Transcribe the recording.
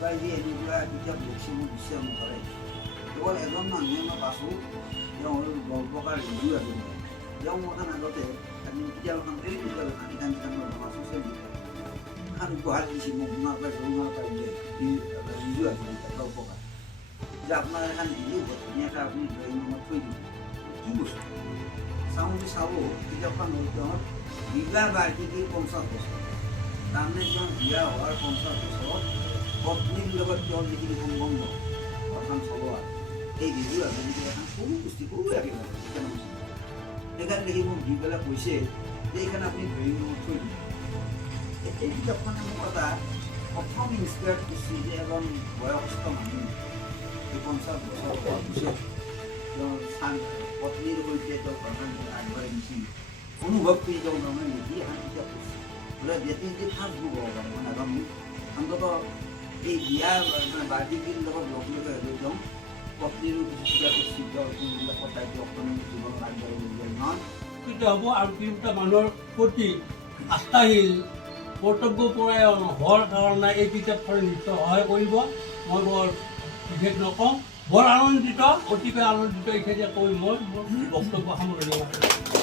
কোনোবাই যে এনেকুৱা কিতাপ লিখিছে মই বিশ্বাস নকৰে কেৱল এজন মানুহে মই পাইছোঁ তেওঁৰ গল্পকাৰ ৰিভিউ আছিল তেওঁ মতে আগতে আমি কিতাপ এখন কৰি কিতাপ এখন ইখান সিখান বনাইছোঁ এখন উপহাৰ দিছিল মোক শুনাৰ পাই ৰিভিউ আছিল গল্পকাৰ যে আপোনাৰ এখন দিলেও ধুনীয়াকৈ আপুনি ড্ৰয়িং ৰুমত থৈ দিব কি বস্তু চাওঁ বুলি চাব কিতাপখন হ'ল তেওঁৰ বিবাহ বাৰ্ষিকী 50 বছৰ তাৰমানে তেওঁ বিয়া হোৱাৰ 50 বছৰত পত্নীৰ লগত তেওঁৰ যিখিনি সম্বন্ধ এখন চলোৱা এই ৰিভিউ আছিল এখন সৰু পুষ্টি সৰু একেবাৰে সেইকাৰণে দেখি মোক দি পেলাই কৈছে যে এইখন আপুনি ড্ৰয়িং ৰুমত থৈ দিব এই কিতাপখনে মোক এটা প্ৰথম ইনস্পায়াৰ্ড কৰিছিল যে এজন বয়সস্থ মানুহ এই 50 বছৰ হোৱাৰ পিছত তেওঁৰ পত্নীৰ সৈতে তেওঁ ঘৰখন আগবাঢ়ি নিছিল অনুভৱ কৰি তেওঁ তাৰমানে লিখি এখন কিতাপ কৰিছিল বোলে ব্যক্তিগত ফাৰ্ষ্ট বুক হ'ব পাৰে মই নাজানো অন্ততঃ এই বিয়া বাৰ্ষিকীৰ লগত লগ লৈ তেওঁ পত্নীৰো কিছু কিতাপ সিদ্ধ কোনবিলাক কথাই অৰ্থনৈতিক জীৱনত আগবাঢ়ি নিবলৈ নহয় হ'ব আৰু তিনিটা মানুহৰ প্ৰতি আস্থাশীল কৰ্তব্যপৰায়ণ হোৱাৰ কাৰণে এই কিতাপখনে নিশ্চয় সহায় কৰিব মই বৰ বিশেষ নকওঁ বৰ আনন্দিত অতিকৈ আনন্দিত ইত্যাদি কৈ মই মোৰ বক্তব্য সামৰণি মাৰিছোঁ